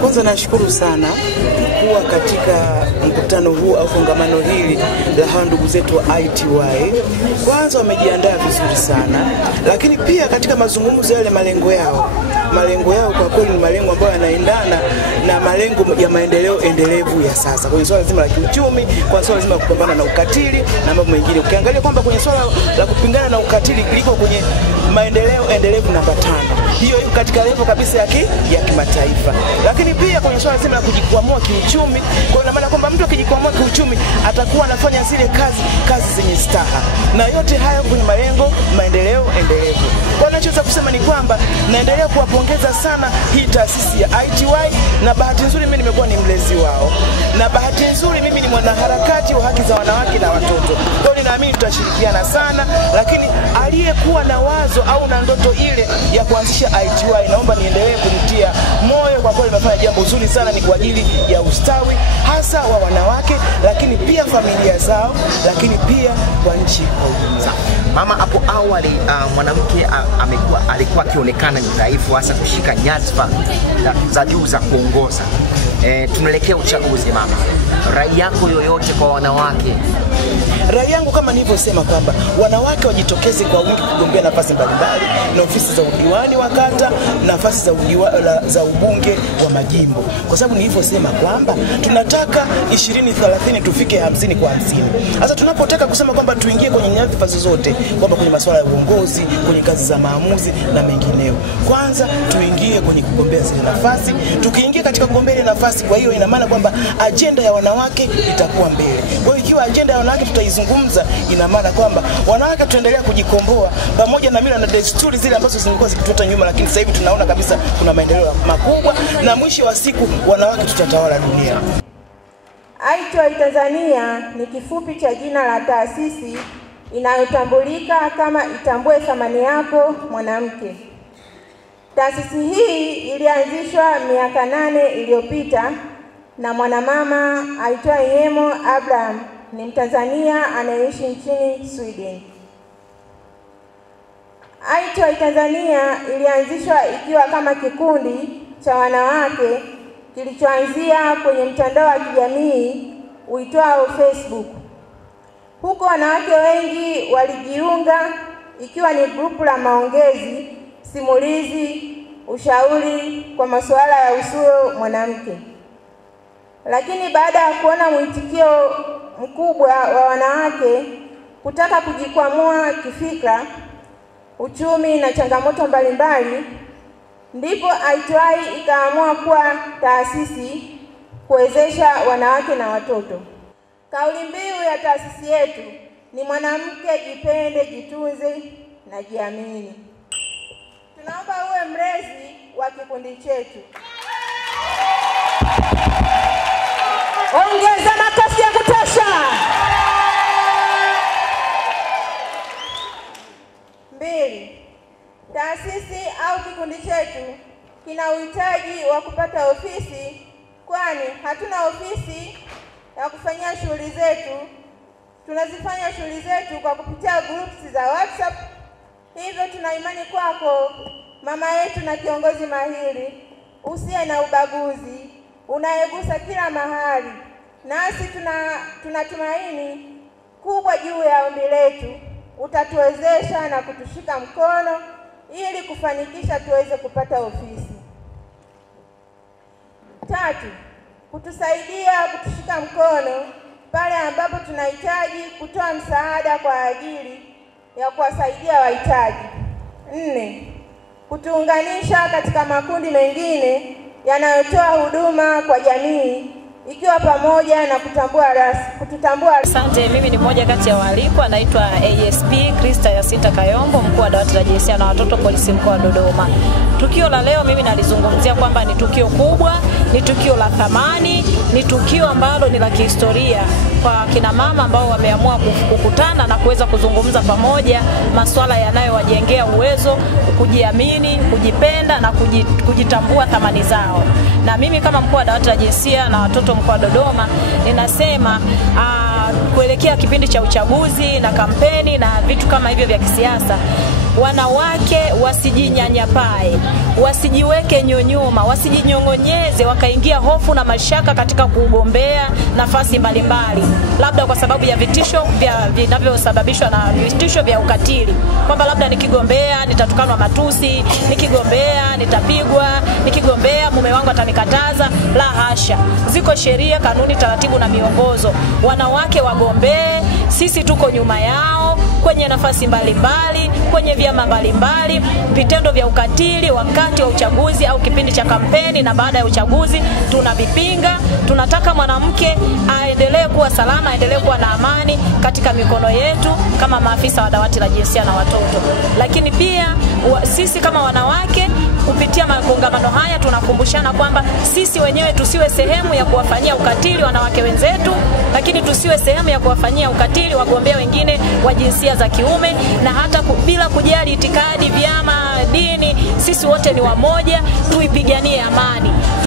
Kwanza nashukuru sana kuwa katika mkutano huu au kongamano hili la hawa ndugu zetu wa ITY. Kwanza wamejiandaa vizuri sana, lakini pia katika mazungumzo yale malengo yao kwa kweli ni malengo ambayo yanaendana na malengo ya maendeleo endelevu ya sasa. Kwenye swala zima la kiuchumi, kwa swala zima la kupambana na ukatili na mambo mengine. Ukiangalia kwamba kwenye swala la kupingana na ukatili liko kwenye maendeleo endelevu namba 5. Hiyo iko katika level kabisa ya kimataifa. Lakini pia kwenye swala zima la kujikwamua kiuchumi, kwa ina maana kwamba mtu akijikwamua kiuchumi atakuwa anafanya zile kazi zenye staha. Na yote hayo kwenye maendeleo endelevu. Kwa ninachoweza kusema ni kwamba naendelea kuwapongeza sana hii taasisi ya ITY, na bahati nzuri mimi nimekuwa ni mlezi wao. Na bahati nzuri mimi ni mwanaharakati wa haki za wanawake na watoto. Kwa hiyo ninaamini tutashirikiana sana, lakini aliyekuwa na wazo au na ndoto ile ya kuanzisha ITY, naomba niendelee kumtia moyo. Kwa kweli nimefanya jambo zuri sana, ni kwa ajili ya ustawi hasa wa wanawake, lakini pia familia zao, lakini pia kwa nchi kwa ujumla. Mama, hapo awali mwanamke alikuwa akionekana ni dhaifu, hasa kushika nyadhifa za juu za kuongoza. Tunaelekea uchaguzi mama, rai yako yoyote kwa wanawake? Rai yangu kama nilivyosema kwamba wanawake wajitokeze kwa wingi kugombea nafasi mbalimbali na ofisi za udiwani wa kata, nafasi za ubunge wa majimbo. Kwa sababu nilivyosema kwamba tunataka 20-30 tufike 50 kwa 50. Sasa tunapotaka kusema kwamba tuingie kwenye nyadhifa zozote, kwamba kwenye masuala ya uongozi, kwenye kazi za maamuzi na mengineo, kwanza tuingie kwenye kugombea zile nafasi. Tukiingia katika kugombea nafasi, kwa hiyo ina maana kwamba ajenda ya wanawake itakuwa mbele. Kwa hiyo ikiwa ajenda ya wanawake tutaizungumza, ina maana kwamba wanawake tuendelea kujikomboa pamoja na mila na desturi zile ambazo zilikuwa zikituta nyuma, lakini sasa hivi tunaona kabisa kuna maendeleo makubwa, na mwisho wa siku wanawake tutatawala dunia. ITY Tanzania ni kifupi cha jina la taasisi inayotambulika kama Itambue Thamani Yako Mwanamke. Taasisi hii ilianzishwa miaka 8 iliyopita na mwanamama aitwaye Yemo Abraham, ni Mtanzania anayeishi nchini Sweden. ITY Tanzania ilianzishwa ikiwa kama kikundi cha wanawake kilichoanzia kwenye mtandao wa kijamii uitwao Facebook. Huko wanawake wengi walijiunga, ikiwa ni grupu la maongezi, simulizi, ushauri kwa masuala ya usuyo mwanamke. Lakini baada ya kuona mwitikio mkubwa wa wanawake kutaka kujikwamua kifikra, uchumi na changamoto mbalimbali, ndipo ITY ikaamua kuwa taasisi kuwezesha wanawake na watoto. Kauli mbiu ya taasisi yetu ni mwanamke jipende, jitunze na jiamini. Tunaomba uwe mlezi wa kikundi chetu. Ongeza makofi ya kutosha. 2. Taasisi au kikundi chetu kina uhitaji wa kupata ofisi, kwani hatuna ofisi ya kufanyia shughuli zetu. Tunazifanya shughuli zetu kwa kupitia groups za WhatsApp. Hivyo tuna imani kwako mama yetu na kiongozi mahiri, usiye na ubaguzi, unayegusa kila mahali. Nasi tunatumaini kubwa juu ya ombi letu, utatuwezesha na kutushika mkono ili kufanikisha tuweze kupata ofisi. 3. Kutusaidia kutushika mkono pale ambapo tunahitaji kutoa msaada kwa ajili ya kuwasaidia wahitaji. 4. Kutuunganisha katika makundi mengine yanayotoa huduma kwa jamii, ikiwa pamoja na kututambua. Asante, mimi ni mmoja kati ya waalikwa, naitwa ASP Krista Yasinta Kayombo, mkuu wa dawati la jinsia na watoto polisi mkoa wa Dodoma. Tukio la leo mimi nalizungumzia kwamba ni tukio kubwa, ni tukio la thamani, ni tukio ambalo ni la kihistoria kwa kina mama ambao wameamua kukutana na kuweza kuzungumza pamoja masuala yanayowajengea uwezo, kujiamini, kujipenda na kujitambua thamani zao. Na mimi kama mkuu wa dawati la jinsia na watoto mkoa wa Dodoma ninasema kuelekea kipindi cha uchaguzi na kampeni na vitu kama hivyo vya kisiasa, wanawake wasijinyanyapae, wasijiweke nyonyoma, wasijinyongonyeze wakaingia hofu na mashaka katika kugombea nafasi mbalimbali, labda kwa sababu ya vitisho vinavyosababishwa na vitisho vya ukatili, kwamba labda nikigombea nitatukanwa matusi, nikigombea nitapigwa, nikigombea mume wangu atanikataza. La hasha, ziko sheria, kanuni, taratibu na miongozo. Wanawake wagombee, sisi tuko nyuma yao kwenye nafasi mbalimbali, kwenye vyama mbalimbali. Vitendo vya ukatili wakati wa uchaguzi au kipindi cha kampeni na baada ya uchaguzi tunavipinga. Tunataka mwanamke aendelee kuwa salama, aendelee kuwa na amani katika mikono yetu kama maafisa wa dawati la jinsia na watoto. Lakini pia sisi kama wanawake kupitia makongamano haya tunakumbushana kwamba sisi wenyewe tusiwe sehemu ya kuwafanyia ukatili wanawake wenzetu, lakini tusiwe sehemu ya kuwafanyia ukatili wagombea wengine wa jinsia za kiume, na hata bila kujali itikadi, vyama, dini, sisi wote ni wamoja, tuipiganie amani.